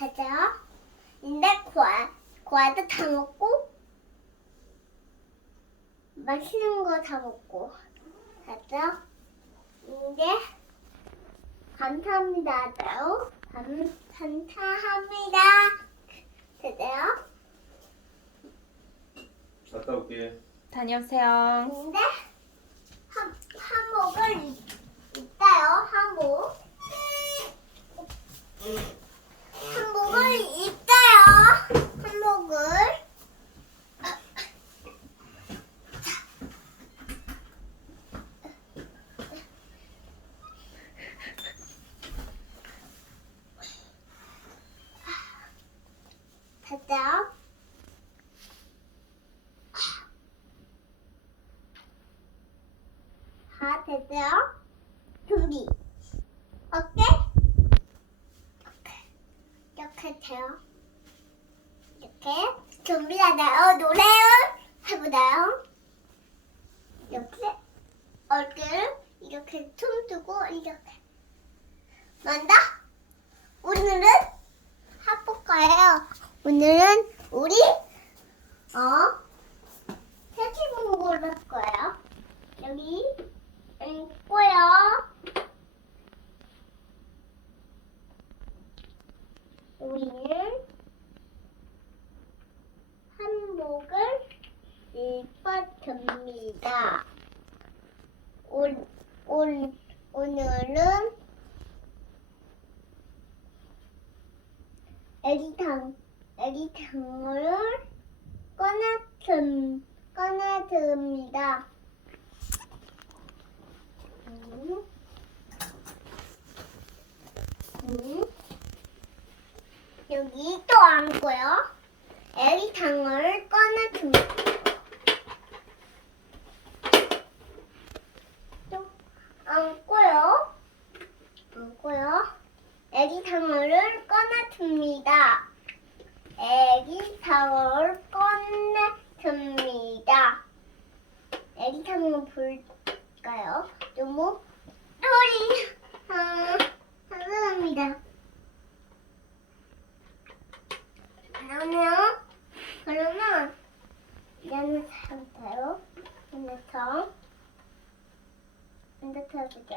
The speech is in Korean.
가자. 근데 과, 과도 다 먹고, 맛있는 거 다 먹고. 가자. 이제, 감사합니다. 요 감, 감사합니다. 됐어요? 갔다 올게. 다녀오세요. 근데, 한, 한복을 입- 입다요, 한복. 한복을 입다요, 한복을. 됐어요? 다 됐어요? 준비. 어깨? 이렇게 돼요. 이렇게 준비하나요? 노래요? 해보나요? 이렇게 어깨를 이렇게 춤추고 이렇게 먼저 오늘은 합볼 거예요. 오늘은 우리 어 세치분고를 할 거예요. 여기 있고요. 우리는 한복을 입었습니다. 올, 올, 오늘은 애기탕, 애기탕을 꺼냈음, 꺼냈습니다. 음. 음. 여기 또 앉고요. 애기탕을 꺼냈습니다. 또 앉고요. 앉고요. 애기탕을 꺼냈습니다. 애기탕을 꺼냈습니다. 애기탕을 볼까요? 너무 소리 아, 감사합니다. 그러면 그러면 얘는 상태요. 핸드폰 핸드폰 볼게요.